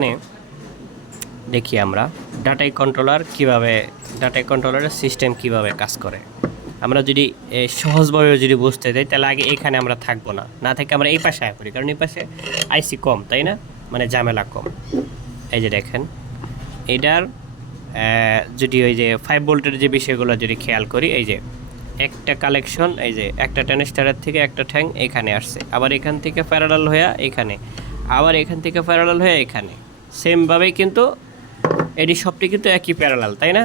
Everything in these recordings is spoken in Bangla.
এখানে দেখি আমরা ডাটাই কন্ট্রোলার কীভাবে ডাটাই কন্ট্রোলারের সিস্টেম কীভাবে কাজ করে। আমরা যদি সহজভাবে যদি বুঝতে যাই, তাহলে আগে এখানে আমরা থাকব না। না থেকে আমরা এই পাশে আয় করি, কারণ এই পাশে আইসি কম, তাই না? মানে ঝামেলা কম। এই যে দেখেন, এটার যদি ওই যে ফাইভ ভোল্টের যে বিষয়গুলো যদি খেয়াল করি, এই যে একটা কালেকশন এই যে একটা ট্যানেস্টারের থেকে একটা ঠ্যাং এখানে আসছে। আবার এখান থেকে প্যারালাল হয়ে এখানে, আবার এখান থেকে প্যারালাল হয়ে এখানে। সেমভাবেই কিন্তু এটি সবটি কিন্তু একই প্যারালাল তাই না?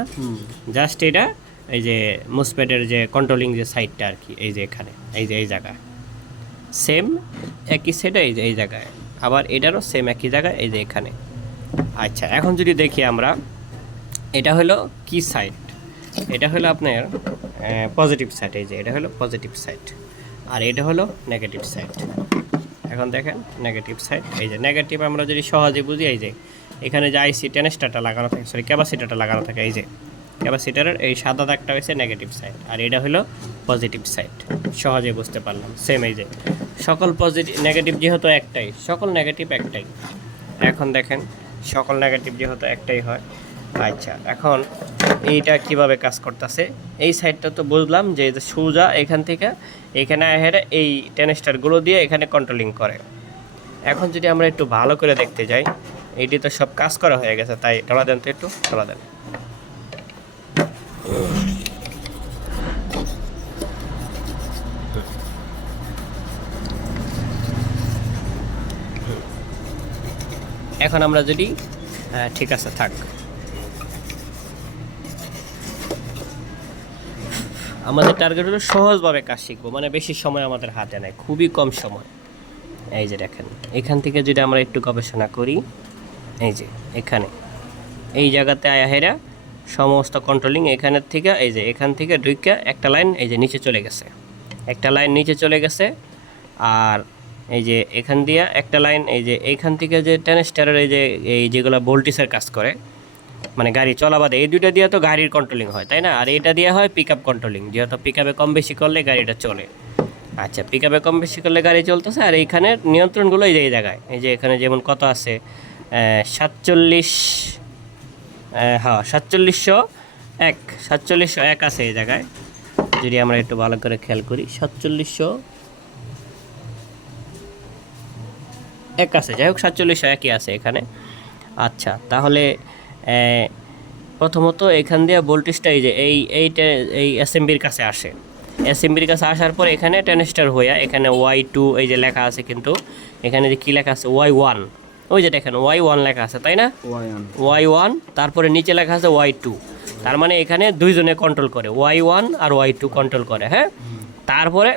জাস্ট এটা এই যে মুসপেটের যে কন্ট্রোলিং যে সাইডটা আর কি এই যে এখানে এই যে এই জায়গায়। সেম একই সেটা এই যে এই জায়গায়। আবার এটারও সেম একই জায়গায় এই যে এখানে। আচ্ছা এখন যদি দেখি আমরা এটা হলো কি সাইড এটা হলো আপনার পজিটিভ সাইড এই যে এটা হলো পজিটিভ সাইড আর এটা হলো নেগেটিভ সাইড এখন দেখেন নেগেটিভ সাইড এই যে নেগেটিভ আমরা যদি সহজে বুঝি, এই যে এখানে যে আইসি টেনেস্টারটা লাগানো থাকে সরি ক্যাপাসিটারটা লাগানো থাকে, এই যে ক্যাপাসিটারের এই সাদা দাগটা হয়েছে নেগেটিভ সাইড আর এটা হলো পজিটিভ সাইড সহজে বুঝতে পারলাম সেম এই যে। সকল পজিটিভ নেগেটিভ যেহেতু একটাই, সকল নেগেটিভ একটাই। এখন দেখেন, সকল নেগেটিভ যেহেতু একটাই হয় আচ্ছা এখন এইটা কীভাবে কাজ করতেছে? এই সাইডটা তো বুঝলাম যে সোজা এখান থেকে, এখানে হেরে এই টেনেস্টারগুলো দিয়ে এখানে কন্ট্রোলিং করে। এখন যদি আমরা একটু ভালো করে দেখতে যাই, এইটি তো সব কাজ করা হয়ে গেছে, তাই ঢালা দেন তো একটু, ঢালা দেন। এখন আমরা যদি ঠিক আছে, থাক। আমাদের টার্গেট হলো সহজভাবে কাজ শিখব মানে বেশি সময় আমাদের হাতে নেয় খুবই কম সময়। এই যে দেখেন, এখান থেকে যদি আমরা একটু গবেষণা করি, এই যে এখানে, এই জায়গাতে আয়াহেরা সমস্ত কন্ট্রোলিং এখানের থেকে, এই যে এখান থেকে ঢুকে একটা লাইন এই যে নিচে চলে গেছে। একটা লাইন নিচে চলে গেছে, আর এই যে এখান দিয়া একটা লাইন এই যে এইখান থেকে যে টেনেস্টারের এই যে, এই যেগুলো ভোল্টিসের কাজ করে মানে গাড়ি চলা বাদে, এই দুইটা দিয়ে তো গাড়ির কন্ট্রোলিং হয়, তাই না? আর এটা দিয়ে হয় পিক আপ কন্ট্রোলিং যেহেতু পিক আপে কম বেশি করলে গাড়িটা চলে। আচ্ছা পিক আপে কম বেশি করলে গাড়ি চলতেছে, আর এইখানের নিয়ন্ত্রণগুলো এই যে জায়গায়, এই যে এখানে যেমন কত আছে সাতচল্লিশ হ্যাঁ সাতচল্লিশশো এক সাতচল্লিশশো এক আছে এই জায়গায়। যদি আমরা একটু ভালো করে খেয়াল করি, সাতচল্লিশশো এক আছে, যাই হোক সাতচল্লিশশো একই আছে এখানে। আচ্ছা তাহলে প্রথমত এখান দিয়ে ভোল্টেজটা এই যে এই এই এই অ্যাসেম্বির কাছে আসে। অ্যাসেম্বির কাছে আসার পর এখানে টেনেস্টার হইয়া এখানে ওয়াই টু এই যে লেখা আছে কিন্তু এখানে যে কী লেখা আছে? ওয়াই ওয়ান ওই যে দেখেন ওয়াই ওয়ান লেখা আছে তাই না? ওয়াই ওয়ান তারপরে নিচে লেখা আছে ওয়াই টু তার মানে এখানে দুইজনে কন্ট্রোল করে ওয়াই ওয়ান আর ওয়াই টু কন্ট্রোল করে হ্যাঁ? তারপরে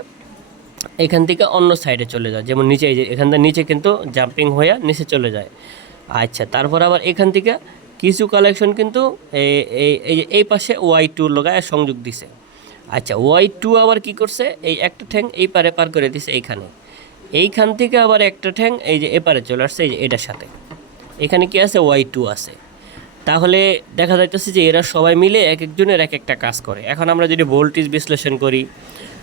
এখান থেকে অন্য সাইডে চলে যায় যেমন নিচে এই যে এখান থেকে নিচে কিন্তু জাম্পিং হইয়া নিচে চলে যায়। আচ্ছা তারপর আবার এখান থেকে কিছু কালেকশন কিন্তু এই এই- পাশে ওয়াই টু লাগায় সংযোগ দিছে। আচ্ছা ওয়াই টু আবার কি করছে? এই একটা ঠ্যাং এই পারে পার করে দিছে এইখানে। এইখান থেকে আবার একটা ঠ্যাং এই যে এপারে চলে আসছে, এই যে এটার সাথে। এখানে কি আছে? ওয়াই টু আছে। তাহলে দেখা যাইতেছে যে এরা সবাই মিলে এক একজনের এক একটা কাজ করে। এখন আমরা যদি ভোল্টেজ বিশ্লেষণ করি,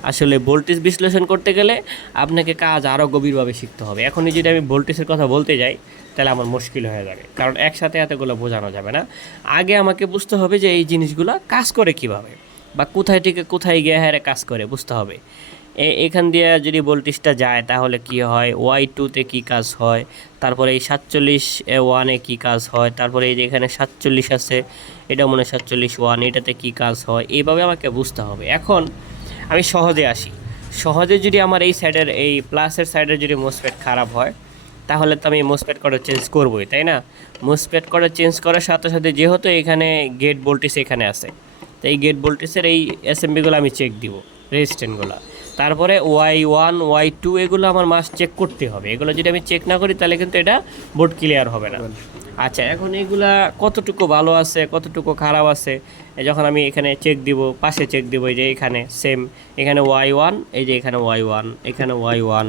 আসলে ভোল্টেজ বিশ্লেষণ করতে গেলে আপনাকে কাজ আরও গভীরভাবে শিখতে হবে। এখনই যদি আমি ভোল্টেজের কথা বলতে যাই তাহলে আমার মুশকিল হয়ে যাবে। কারণ একসাথে এতগুলো বোঝানো যাবে না। আগে আমাকে বুঝতে হবে যে এই জিনিসগুলো কাজ করে কীভাবে বা কোথায় থেকে কোথায় গিয়ে হ্যাঁ কাজ করে, বুঝতে হবে। এখান দিয়ে যদি ভোল্টেজটা যায় তাহলে কি হয়? ওয়াই টুতে কী কাজ হয়? তারপরে এই সাতচল্লিশ ওয়ানে কী কাজ হয়? তারপরে এই যে এখানে সাতচল্লিশ আছে এটা মনে সাতচল্লিশ ওয়ান এটাতে কী কাজ হয়? এইভাবে আমাকে বুঝতে হবে। এখন আমি সহজে আসি। সহজে যদি আমার এই সাইডের এই প্লাসের সাইডের যদি মোসফেট খারাপ হয় তাহলে তো আমি মোসপেট করে চেঞ্জ করবোই, তাই না? মোসপেট করে চেঞ্জ করার সাথে সাথে যেহেতু এখানে গেট ভোল্টেজ এখানে আছে, তো এই গেট ভোল্টেজের এই অ্যাসেম্বলিগুলো আমি চেক দিব রেজিস্ট্যান্টগুলো তারপরে ওয়াই ওয়ান ওয়াই টু এগুলো আমার মাস চেক করতে হবে। এগুলো যদি আমি চেক না করি, তাহলে কিন্তু এটা বোর্ড ক্লিয়ার হবে না। আচ্ছা এখন এগুলা কতটুকু ভালো আছে, কতটুকু খারাপ আছে? যখন আমি এখানে চেক দিব, পাশে চেক দিব, এই যে এখানে সেম এখানে ওয়াই ওয়ান এই যে এখানে ওয়াই ওয়ান এখানে ওয়াই ওয়ান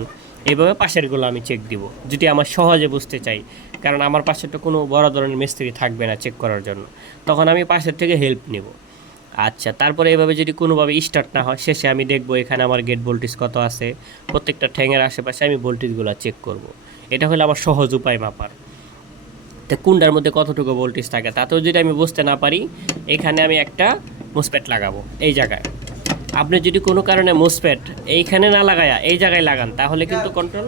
এইভাবে পাশেরগুলো আমি চেক দিব, যদি আমার সহজে বুঝতে চাই। কারণ আমার পাশে তো কোনো বড় ধরনের মিস্ত্রি থাকবে না চেক করার জন্য। তখন আমি পাশের থেকে হেল্প নিব। আচ্ছা তারপরে এভাবে যদি কোনোভাবে স্টার্ট না হয়, শেষে আমি দেখব এখানে আমার গেট ভোল্টেজ কত আছে, প্রত্যেকটা ঠ্যাঙের আশেপাশে আমি ভোল্টেজগুলো চেক করব। এটা হলো আমার সহজ উপায় মাপার। তো কোনটার মধ্যে কতটুকু ভোল্টেজ থাকে, তাতেও যদি আমি বুঝতে না পারি, এখানে আমি একটা মোসপেট লাগাবো, এই জায়গায়। আপনি যদি কোনো কারণে মোসপেট এইখানে না লাগায়া এই জায়গায় লাগান তাহলে কিন্তু কন্ট্রোল